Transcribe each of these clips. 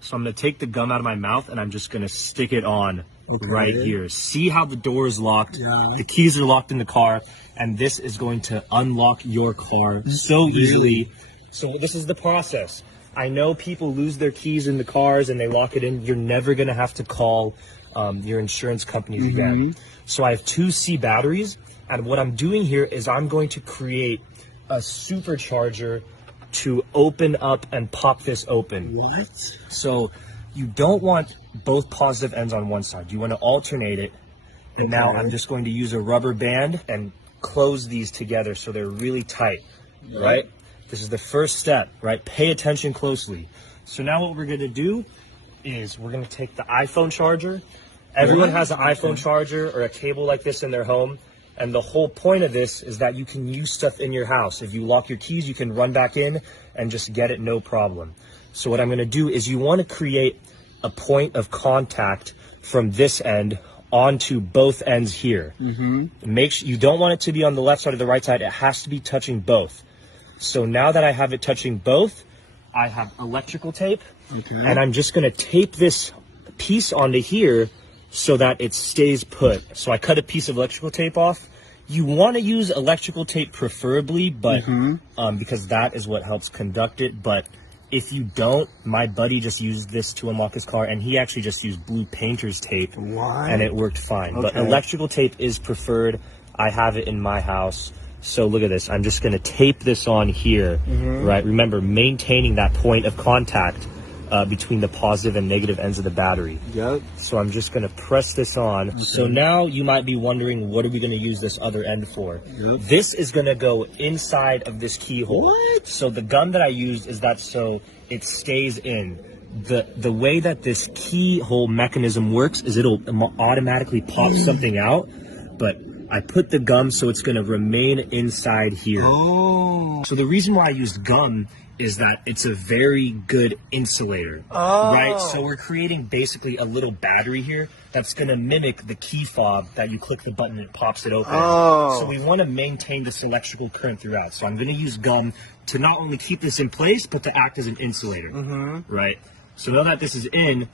So I'm gonna take the gum out of my mouth and I'm just gonna stick it on right here. See how the door is locked? Yeah. The keys are locked in the car, and this is going to unlock your car so easily. So this is the process. I know people lose their keys in the cars and they lock it in. You're never gonna have to call your insurance companies again. So I have 2 C batteries, and what I'm doing here is I'm going to create a supercharger to open up and pop this open. What? So you don't want both positive ends on one side. You want to alternate it. And now I'm just going to use a rubber band and close these together so they're really tight, right? This is the first step, right? Pay attention closely. So now what we're going to do is we're going to take the iPhone charger. Everyone has an iPhone charger or a cable like this in their home. And the whole point of this is that you can use stuff in your house. If you lock your keys, you can run back in and just get it, no problem. So what I'm gonna do is you wanna create a point of contact from this end onto both ends here. Make sure you don't want it to be on the left side or the right side. It has to be touching both. So now that I have it touching both, I have electrical tape, and I'm just gonna tape this piece onto here so that it stays put. So I cut a piece of electrical tape off. You want to use electrical tape preferably, but because that is what helps conduct it. But if you don't, my buddy just used this to unlock his car, and he actually just used blue painter's tape, and it worked fine. But electrical tape is preferred. I have it in my house. So look at this. I'm just going to tape this on here, right? Remember, maintaining that point of contact between the positive and negative ends of the battery. So I'm just gonna press this on. So now you might be wondering, what are we gonna use this other end for? This is gonna go inside of this keyhole. So the gun that I used is that so it stays in. The way that this keyhole mechanism works is it'll automatically pop something out, but I put the gum so it's gonna remain inside here. So the reason why I used gum is that it's a very good insulator, right? So we're creating basically a little battery here that's gonna mimic the key fob that you click the button and it pops it open. So we wanna maintain this electrical current throughout. So I'm gonna use gum to not only keep this in place, but to act as an insulator, right? So now that this is in,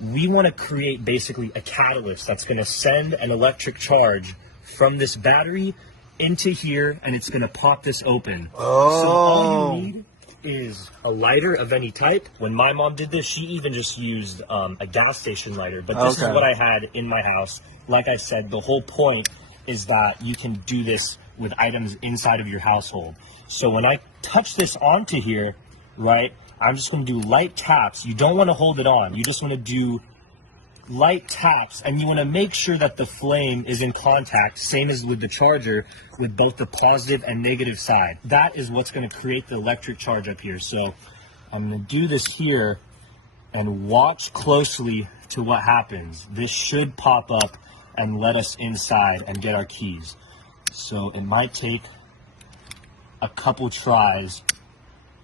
we wanna create basically a catalyst that's gonna send an electric charge from this battery into here, and it's gonna pop this open. So all you need is a lighter of any type. When my mom did this, she even just used a gas station lighter, but this is what I had in my house. Like I said, the whole point is that you can do this with items inside of your household. So when I touch this onto here, right, I'm just gonna do light taps. You don't wanna hold it on. You just wanna do light taps, and you want to make sure that the flame is in contact, same as with the charger, with both the positive and negative side. That is what's going to create the electric charge up here. So I'm going to do this here and watch closely to what happens. This should pop up and let us inside and get our keys. So it might take a couple tries.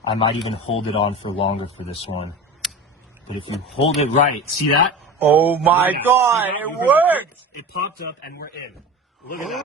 I might even hold it on for longer for this one. But if you hold it right, see that? Oh my God, it worked! It popped up and we're in. Look at that.